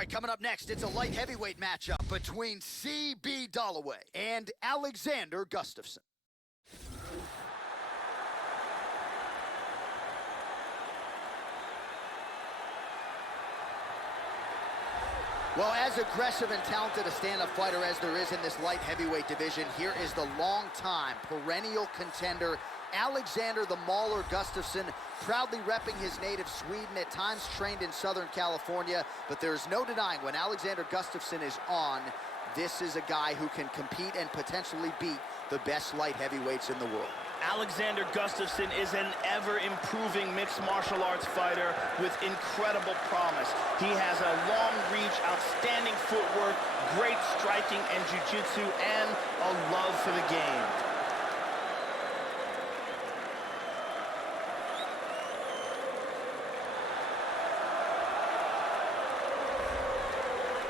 right, coming up next, it's a light heavyweight matchup between C.B. Dollaway and Alexander Gustafsson. Well, as aggressive and talented a stand-up fighter as there is in this light heavyweight division, here is the long-time perennial contender, Alexander the Mauler Gustafsson, proudly repping his native Sweden, at times trained in Southern California, but there is no denying when Alexander Gustafsson is on, this is a guy who can compete and potentially beat the best light heavyweights in the world. Alexander Gustafsson is an ever-improving mixed martial arts fighter with incredible promise. He has a long reach, outstanding footwork, great striking and jiu-jitsu, and a love for the game.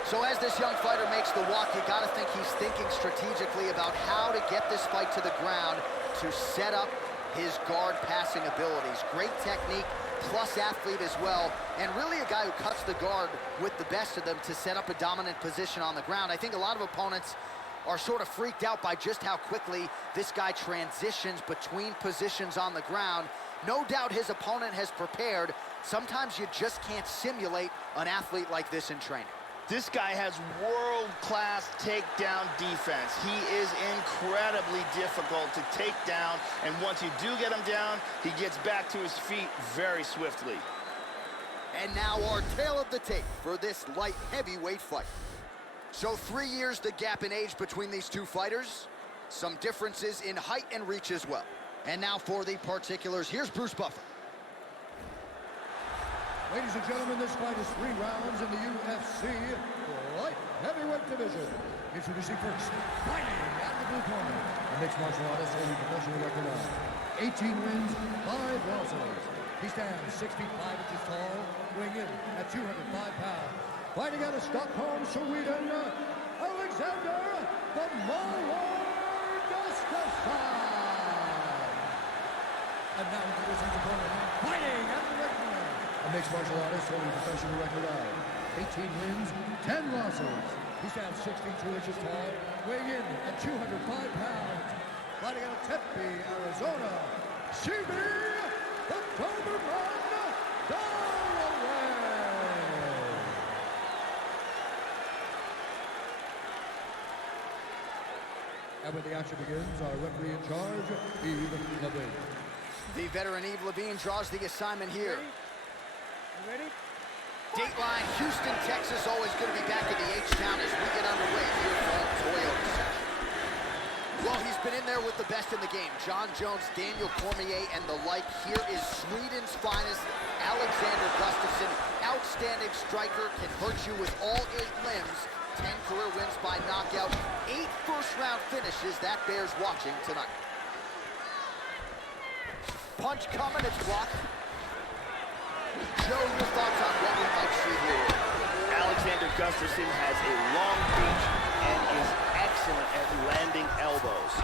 So as this young fighter makes the walk, you gotta think he's thinking strategically about how to get this fight to the ground to set up his guard passing abilities. Great technique, plus athlete as well, and really a guy who cuts the guard with the best of them to set up a dominant position on the ground. I think a lot of opponents are sort of freaked out by just how quickly this guy transitions between positions on the ground. No doubt his opponent has prepared. Sometimes you just can't simulate an athlete like this in training. This guy has world-class takedown defense. He is incredibly difficult to take down, and once you do get him down, he gets back to his feet very swiftly. And now our tale of the tape for this light heavyweight fight. So 3 years the gap in age between these two fighters, some differences in height and reach as well. And now for the particulars, here's Bruce Buffer. Ladies and gentlemen, this fight is 3 rounds in the UFC light heavyweight division. Introducing first, fighting at the blue corner, a mixed martial artist holding professional record of 18 wins, 5 losses. He stands 6 feet 5 inches tall, weighing in at 205 pounds. Fighting out of Stockholm, Sweden, Alexander the Mauler Gustafsson. And now introducing his opponent, fighting at the red corner, a mixed martial artist holding a professional record of 18 wins, 10 losses. He stands 6 feet 2 inches tall, weighing in at 205 pounds. Fighting out of Tempe, Arizona, CB, the Doberman Dollaway. And when the action begins, our referee in charge, Yves Levine. The veteran Yves Levine draws the assignment here. Ready? Dateline, Houston, Texas, always going to be back in the H-Town as we get underway here from Toyota Center. Well, he's been in there with the best in the game. John Jones, Daniel Cormier, and the like. Here is Sweden's finest, Alexander Gustafsson. Outstanding striker, can hurt you with all 8 limbs. 10 career wins by knockout. 8 first-round finishes. That bears watching tonight. Punch coming, it's blocked. Joe, your thoughts on what we might see here? Alexander Gustafsson has a long reach and is excellent at landing elbows.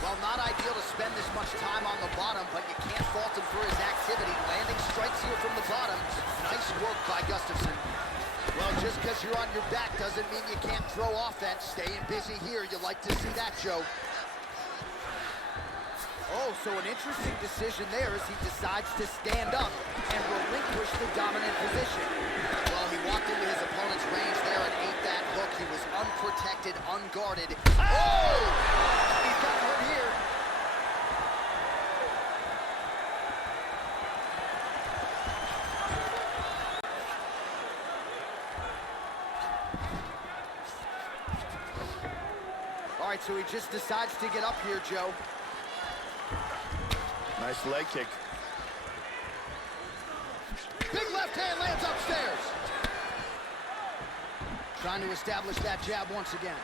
Well, not ideal to spend this much time on the bottom, but you can't fault him for his activity. Landing strikes here from the bottom. Nice work by Gustafsson. Well, just because you're on your back doesn't mean you can't throw offense. Staying busy here, you like to see that, Joe. Oh, so an interesting decision there as he decides to stand up and relinquish the dominant position. Well, he walked into his opponent's range there and ate that hook. He was unprotected, unguarded. Oh! He's got hurt here. All right, so he just decides to get up here, Joe. Nice leg kick. Big left hand lands upstairs. Trying to establish that jab once again.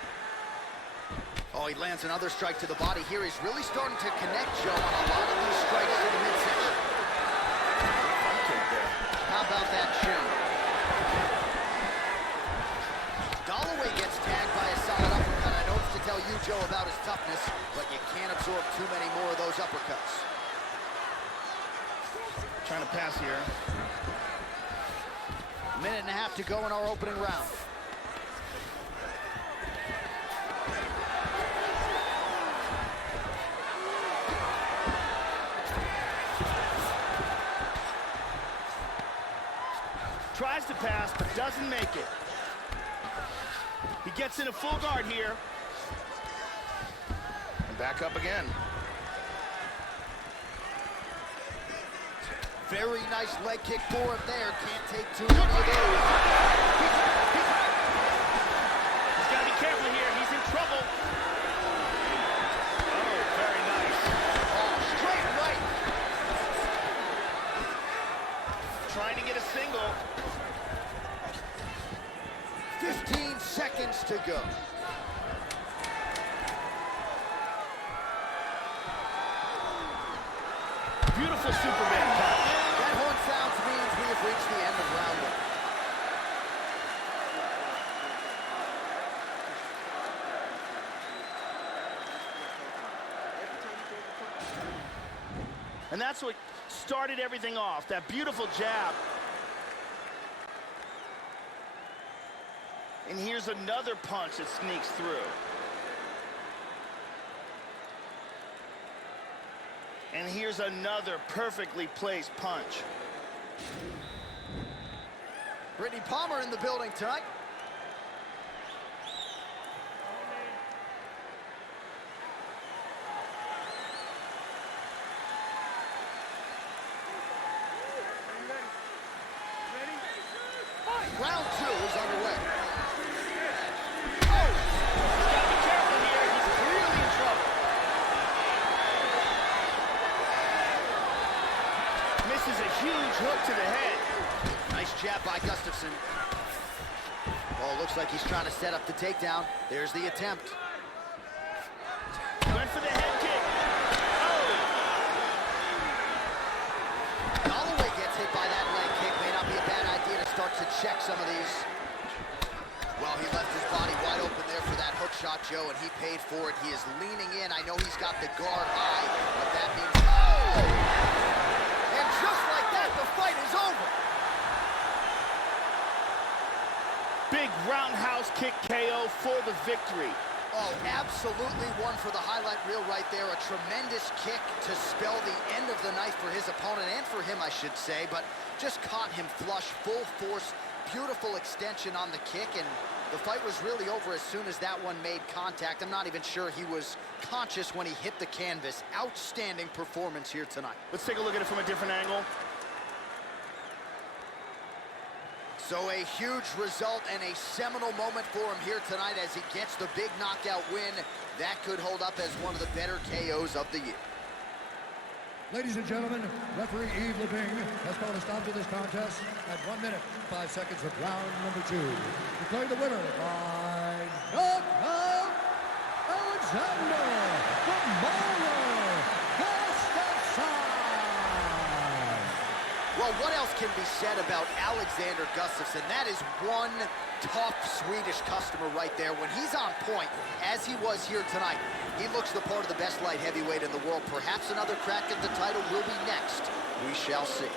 Oh, he lands another strike to the body here. He's really starting to connect, Joe, on a lot of these strikes in the midsection. How about that chin? Dollaway gets tagged by a solid uppercut. I know it's to tell you, Joe, about his toughness, but you can't absorb too many more of those uppercuts. Trying to pass here. Minute and a half to go in our opening round. Tries to pass, but doesn't make it. He gets in a full guard here. And back up again. Very nice leg kick for him there. Can't take too many of those. He's got to be careful here. He's in trouble. Oh, very nice. Oh, straight right. Trying to get a single. 15 seconds to go. Beautiful Superman punch. That horn sounds means we have reached the end of round one. And that's what started everything off, that beautiful jab. And here's another punch that sneaks through. And here's another perfectly placed punch. Brittany Palmer in the building tonight. Round two is underway. Oh! He's got to be careful here. He's really in trouble. Misses a huge hook to the head. Nice jab by Gustafsson. Oh, looks like he's trying to set up the takedown. There's the attempt. Went for the head kick. Oh! Holloway gets hit by that leg kick. May not be a bad idea to start to check some of these. Well, he left his body wide open there for that hook shot, Joe, and he paid for it. He is leaning in. I know he's got the guard high, but that means... Oh! And just like that, the fight is over. Big roundhouse kick KO for the victory. Oh, absolutely one for the highlight reel right there. A tremendous kick to spell the end of the night for his opponent, and for him, I should say, but just caught him flush, full force, beautiful extension on the kick, and the fight was really over as soon as that one made contact. I'm not even sure he was conscious when he hit the canvas. Outstanding performance here tonight. Let's take a look at it from a different angle. So a huge result and a seminal moment for him here tonight as he gets the big knockout win. That could hold up as one of the better KOs of the year. Ladies and gentlemen, referee Yves Leving has called a stop to this contest at 1 minute, 5 seconds of round number 2. Declaring the winner by knockout, Alexander Gustafsson. Well, what else can be said about Alexander Gustafsson? That is one tough Swedish customer right there. When he's on point, as he was here tonight, he looks the part of the best light heavyweight in the world. Perhaps another crack at the title will be next. We shall see.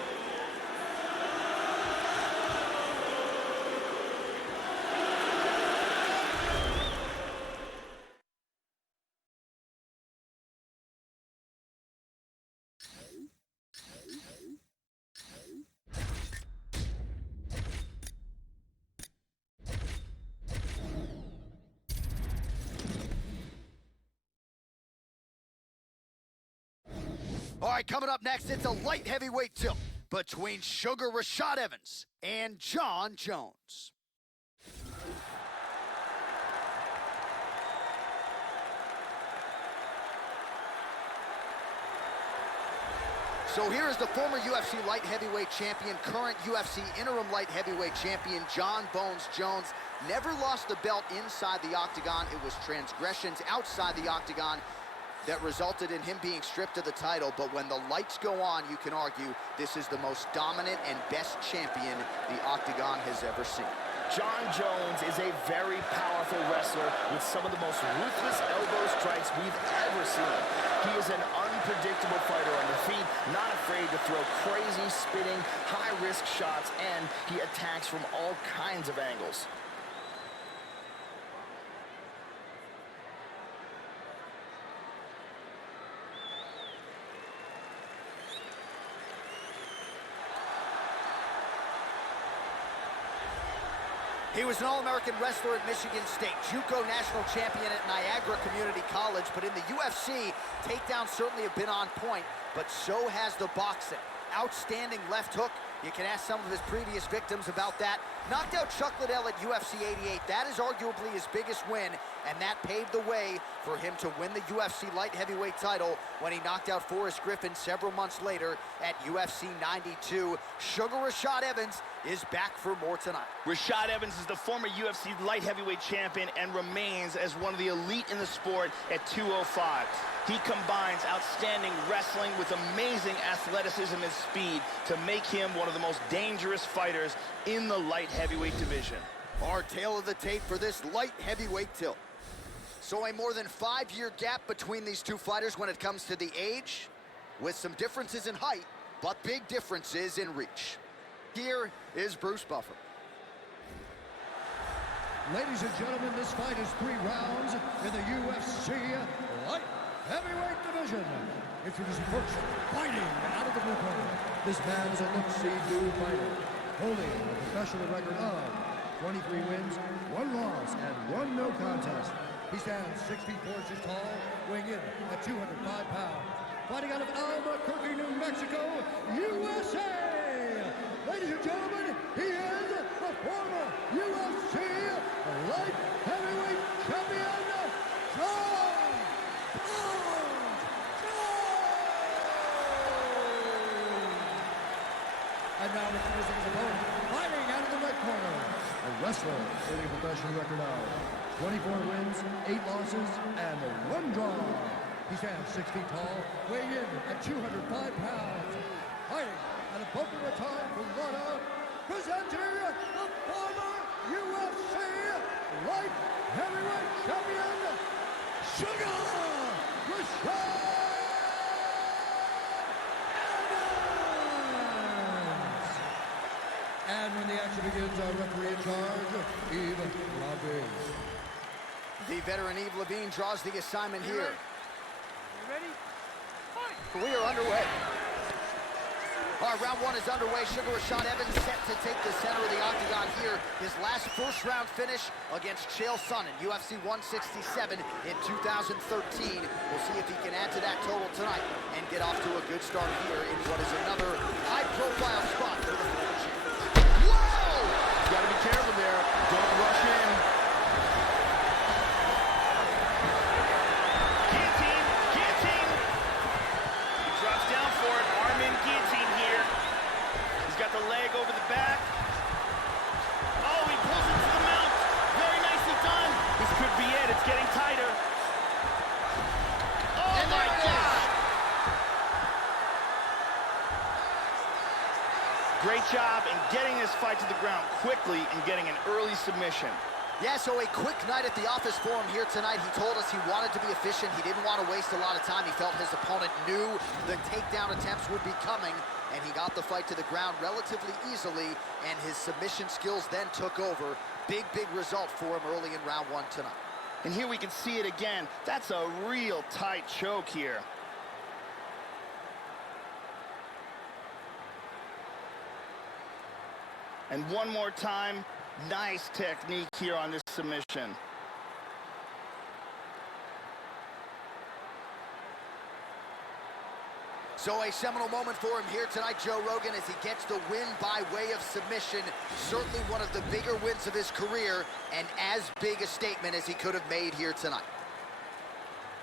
All right, coming up next, it's a light heavyweight tilt between Sugar Rashad Evans and John Jones. So here is the former UFC light heavyweight champion, current UFC interim light heavyweight champion, John Bones Jones. Never lost the belt inside the octagon. It was transgressions outside the octagon that resulted in him being stripped of the title. But when the lights go on, you can argue this is the most dominant and best champion the octagon has ever seen. John Jones is a very powerful wrestler with some of the most ruthless elbow strikes we've ever seen. He is an unpredictable fighter on the feet, not afraid to throw crazy, spinning, high-risk shots, and he attacks from all kinds of angles. He was an All-American wrestler at Michigan State, JUCO national champion at Niagara Community College, but in the UFC, takedowns certainly have been on point, but so has the boxing. Outstanding left hook. You can ask some of his previous victims about that. Knocked out Chuck Liddell at UFC 88. That is arguably his biggest win, and that paved the way for him to win the UFC light heavyweight title when he knocked out Forrest Griffin several months later at UFC 92. Sugar Rashad Evans is back for more tonight. Rashad Evans is the former UFC light heavyweight champion and remains as one of the elite in the sport at 205. He combines outstanding wrestling with amazing athleticism and speed to make him one of the most dangerous fighters in the light heavyweight division. Our tale of the tape for this light heavyweight tilt. So a more than 5-year gap between these two fighters when it comes to the age, with some differences in height, but big differences in reach. Here is Bruce Buffer. Ladies and gentlemen, this fight is 3 rounds in the UFC light heavyweight division. Introducing first, fighting out of the blue corner. This man is a look-see-do fighter, holding a professional record of 23 wins, 1 loss, and 1 no contest. He stands 6 feet 4 inches tall, weighing in at 205 pounds. Fighting out of Albuquerque, New Mexico, USA. Ladies and gentlemen, he is the former UFC light heavyweight champion, John Jones. And now introducing his opponent, fighting out of the red corner, a wrestler holding a professional record of 24 wins, 8 losses, and 1 draw. He stands 6 feet tall, weighing in at 205 pounds. Fighting out of Boca Raton, Florida, presenting the former UFC light heavyweight champion, Sugar Rashad Evans. And when the action begins, our referee in charge, Yves Levine. The veteran Yves Levine draws the assignment here. You ready? Fight! We are underway. All right, round 1 is underway. Sugar Rashad Evans set to take the center of the octagon here. His last first-round finish against Chael Sonnen, UFC 167 in 2013. We'll see if he can add to that total tonight and get off to a good start here in what is another high-profile spot for the former champion. Whoa! You gotta be careful there. Don't rush in. Guillotine! Guillotine! He drops down for it. Arm in guillotine here. He's got the leg over the back. Oh, he pulls it to the mount. Very nicely done. This could be it. It's getting tighter. Oh, And my there it is. God! Great job in getting this fight to the ground quickly and getting an early submission. Yeah, so a quick night at the office for him here tonight. He told us he wanted to be efficient. He didn't want to waste a lot of time. He felt his opponent knew the takedown attempts would be coming, and he got the fight to the ground relatively easily, and his submission skills then took over. Big, big result for him early in round 1 tonight. And here we can see it again. That's a real tight choke here. And one more time, nice technique here on this submission. So a seminal moment for him here tonight, Joe Rogan, as he gets the win by way of submission. Certainly one of the bigger wins of his career, and as big a statement as he could have made here tonight.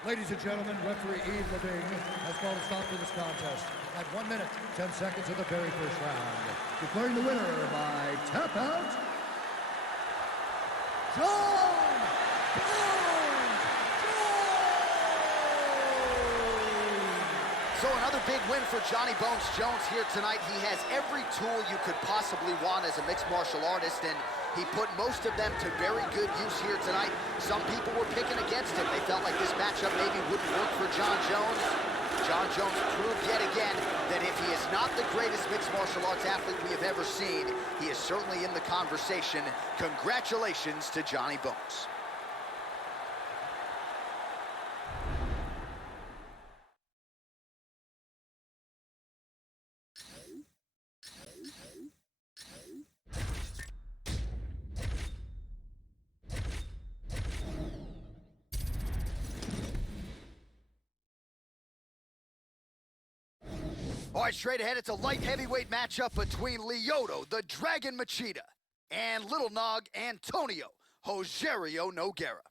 Ladies and gentlemen, referee Yves Levine has called a stop to this contest at 1 minute, 10 seconds of the very first round. Declaring the winner by tap out, John Jones! So another big win for Johnny Bones Jones here tonight. He has every tool you could possibly want as a mixed martial artist, and he put most of them to very good use here tonight. Some people were picking against him. They felt like this matchup maybe wouldn't work for John Jones. John Jones proved yet again that not the greatest mixed martial arts athlete we have ever seen, he is certainly in the conversation. Congratulations to Johnny Bones. All right, straight ahead, it's a light heavyweight matchup between Lyoto, the Dragon Machida, and Little Nog Antonio Rogerio Nogueira.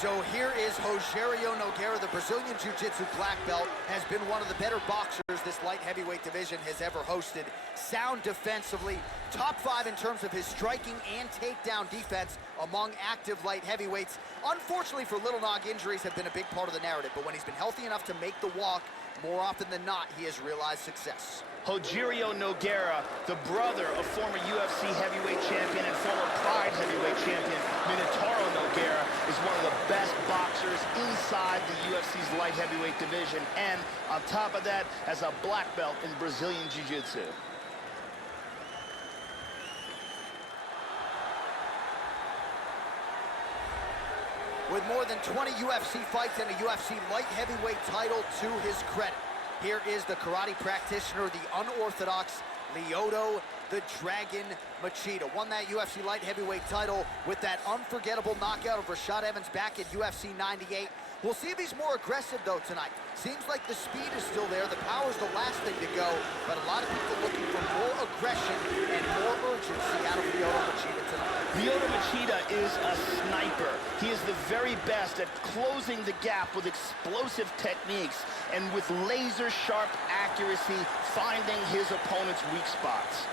So here is Rogerio Nogueira, the Brazilian Jiu-Jitsu black belt, has been one of the better boxers this light heavyweight division has ever hosted. Sound defensively, top 5 in terms of his striking and takedown defense among active light heavyweights. Unfortunately for Little Nog, injuries have been a big part of the narrative, but when he's been healthy enough to make the walk, more often than not, he has realized success. Rogerio Nogueira, the brother of former UFC heavyweight champion and former Pride heavyweight champion Minotauro Nogueira, is one of the best boxers inside the UFC's light heavyweight division, and on top of that, has a black belt in Brazilian Jiu-Jitsu. With more than 20 UFC fights and a UFC light heavyweight title to his credit, here is the karate practitioner, the unorthodox Lyoto, the Dragon Machida. Won that UFC light heavyweight title with that unforgettable knockout of Rashad Evans back at UFC 98. We'll see if he's more aggressive, though, tonight. Seems like the speed is still there. The power's the last thing to go, but a lot of people looking for more aggression and more urgency out of Lyoto Machida tonight. Lyoto Machida is a sniper. He is the very best at closing the gap with explosive techniques and with laser-sharp accuracy, finding his opponent's weak spots.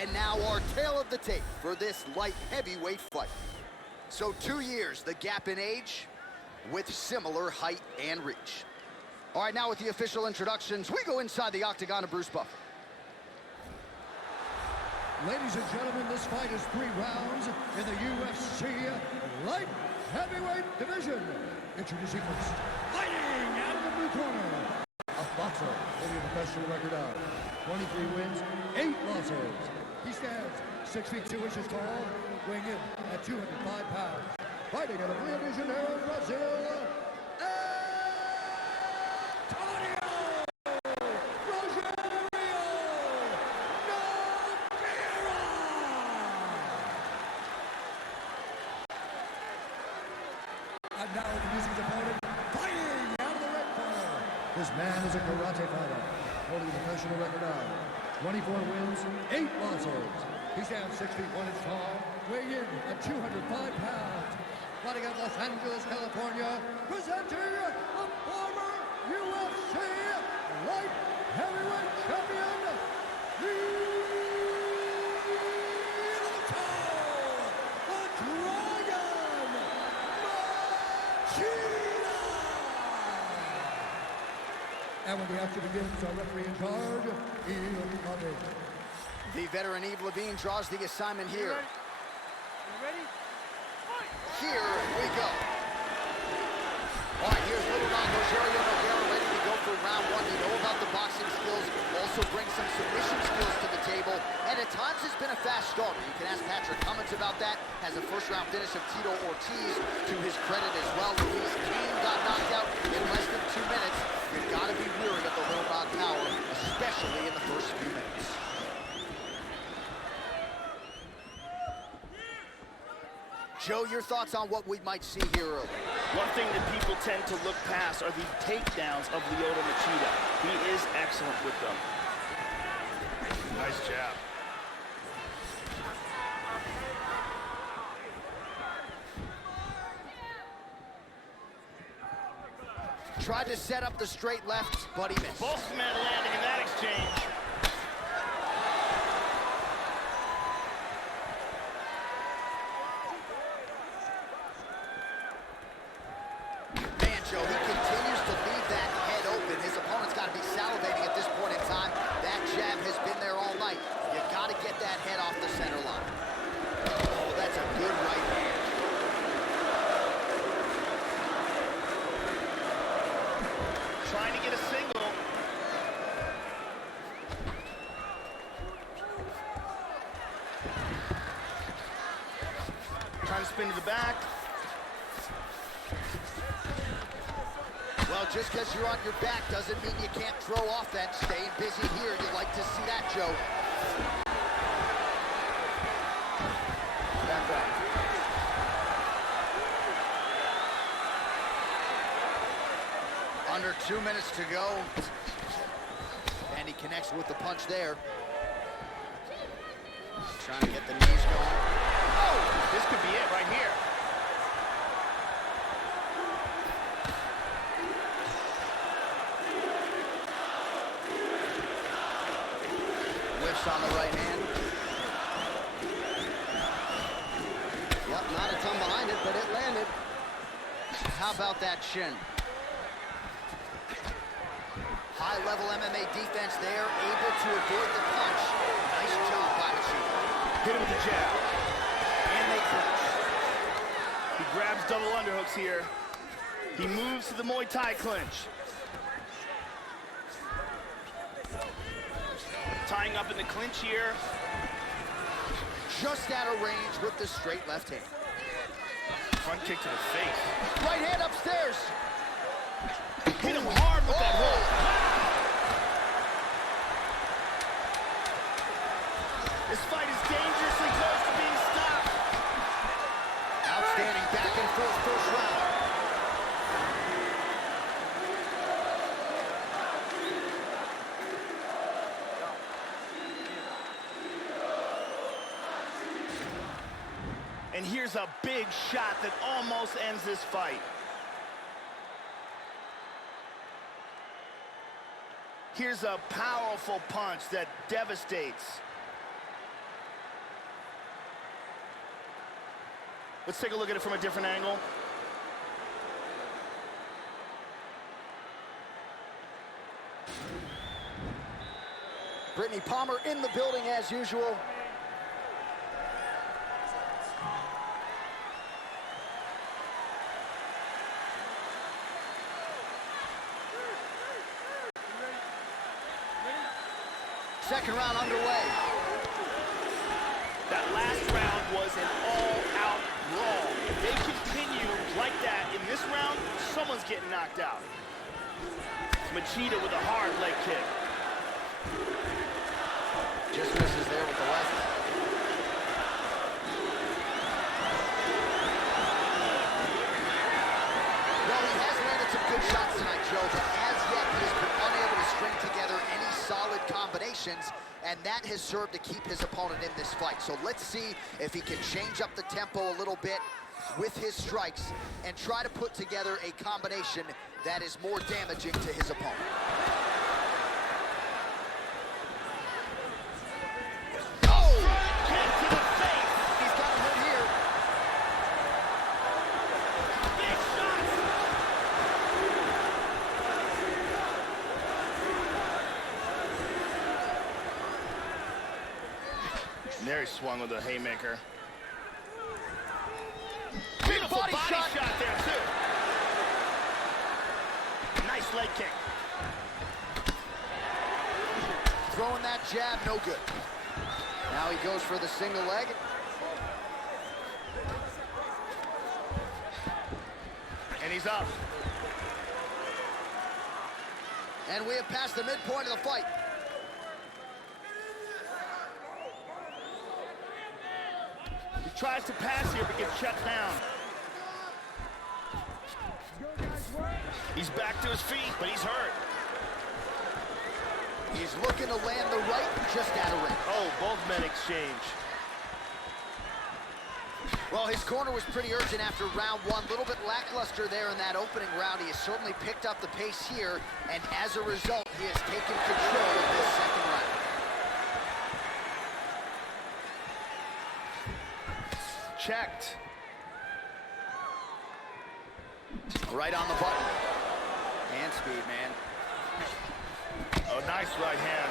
And now our tale of the tape for this light heavyweight fight. So 2 years, the gap in age, with similar height and reach. All right, now with the official introductions, we go inside the octagon of Bruce Buffer. Ladies and gentlemen, this fight is 3 rounds in the UFC light heavyweight division. Introducing first, fighting out of the blue corner, a boxer holding a professional record of 23 wins, 8 losses. He stands 6 feet 2 inches tall, weighing in at 205 pounds. Fighting out of Rio de Janeiro, Brazil, and now introducing his opponent, fighting out of the red corner. This man is a karate fighter, holding a professional record of 24 wins, 8 losses. He stands 6 feet 1 inch tall, weighing in at 205 pounds. Fighting out of Los Angeles, California, presenting the former UFC light heavyweight champion, and when the action begins, our referee in charge, Ian Levine. The veteran Yves Levine draws the assignment here. You ready? Fight! Here we go. All right, here's Little Nog Rogerio Nogueira ready to go for round 1. You know about the boxing skills, also brings some submission skills to the table, and at times has been a fast starter. You can ask Patrick Cummins about that. Has a first-round finish of Tito Ortiz to his credit as well. Luis Kane got knocked out in less than 2 minutes. You've got to be weary of the Little Nog power, especially in the first few minutes. Joe, your thoughts on what we might see here early? One thing that people tend to look past are the takedowns of Lyoto Machida. He is excellent with them. Nice jab. Tried to set up the straight left, but he missed. Both men landing in that exchange. Man, Joe, he continues to leave that head open. His opponent's got to be salivating at this point in time. That jab has been there all spin to the back. Well, just because you're on your back doesn't mean you can't throw offense. Staying busy here, you like to see that, Joe. Back right. Under 2 minutes to go. And he connects with the punch there. Trying to get the knees going. Oh, this could be it right here. Whiffs on the right hand. Yep, not a ton behind it, but it landed. How about that shin? High-level MMA defense there, able to avoid the punch. Nice job by the Chief. Hit him with the jab. And they clinch. He grabs double underhooks here. He moves to the Muay Thai clinch. Tying up in the clinch here. Just out of range with the straight left hand. Front kick to the face. Right hand upstairs. Hit him hard with that hook. This fight is dangerously close to being stopped. Outstanding back and forth first round. And here's a big shot that almost ends this fight. Here's a powerful punch that devastates. Let's take a look at it from a different angle. Brittany Palmer in the building as usual. Second round underway. That last round was an all-out brawl. If they continue like that in this round, someone's getting knocked out. Machida with a hard leg kick. Just misses there with the left. Well, he has landed some good shots tonight, Joe, but as yet he has been unable to string together any solid combinations, and that has served to keep his opponent in this fight. So let's see if he can change up the tempo a little bit with his strikes and try to put together a combination that is more damaging to his opponent. Oh! Kick to the face. He's got him hurt here. Big shots. And there he swung with a haymaker. Beautiful body shot there, too. Nice leg kick. Throwing that jab, no good. Now he goes for the single leg. And he's up. And we have passed the midpoint of the fight. He tries to pass here, but gets shut down. He's back to his feet, but he's hurt. He's looking to land the right, just out of range. Oh, both men exchange. Well, his corner was pretty urgent after round one. A little bit lackluster there in that opening round. He has certainly picked up the pace here, and as a result, he has taken control of this second round. Checked. Right on the button. Hand speed, man. Oh, nice right hand.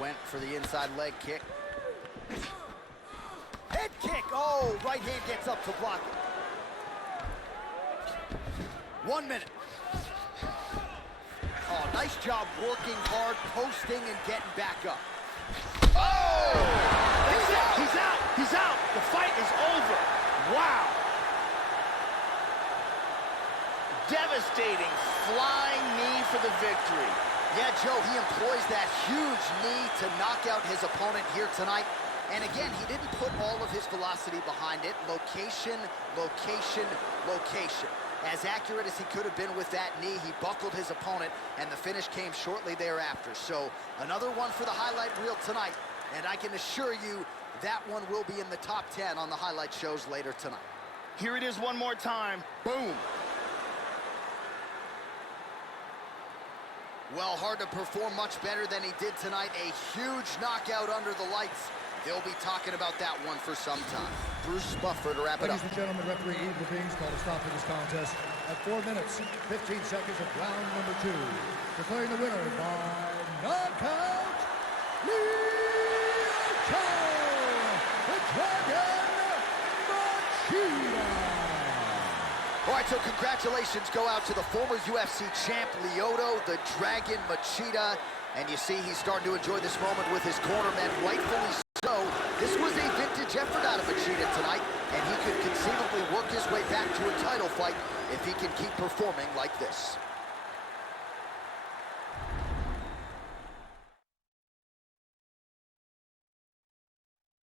Went for the inside leg kick. Head kick! Oh, right hand gets up to block it. 1 minute. Oh, nice job working hard, posting, and getting back up. Oh! He's out! He's out. The fight is over. Wow. Devastating flying knee for the victory. Yeah, Joe, he employs that huge knee to knock out his opponent here tonight. And again, he didn't put all of his velocity behind it. Location, location, location. As accurate as he could have been with that knee, he buckled his opponent, and the finish came shortly thereafter. So another one for the highlight reel tonight. And I can assure you that one will be in the top 10 on the highlight shows later tonight. Here it is one more time. Boom. Well, hard to perform much better than he did tonight. A huge knockout under the lights. They'll be talking about that one for some time. Bruce Buffer to wrap it up. Ladies and gentlemen, referee Eve Levine's called a stop to this contest at 4 minutes, 15 seconds of round number 2. Declaring the winner by knockout, the Dragon Machida. All right, so congratulations go out to the former UFC champ, Lyoto, the Dragon Machida. And you see he's starting to enjoy this moment with his cornermen, rightfully so. This was a vintage effort out of Machida tonight, and he could conceivably work his way back to a title fight if he can keep performing like this.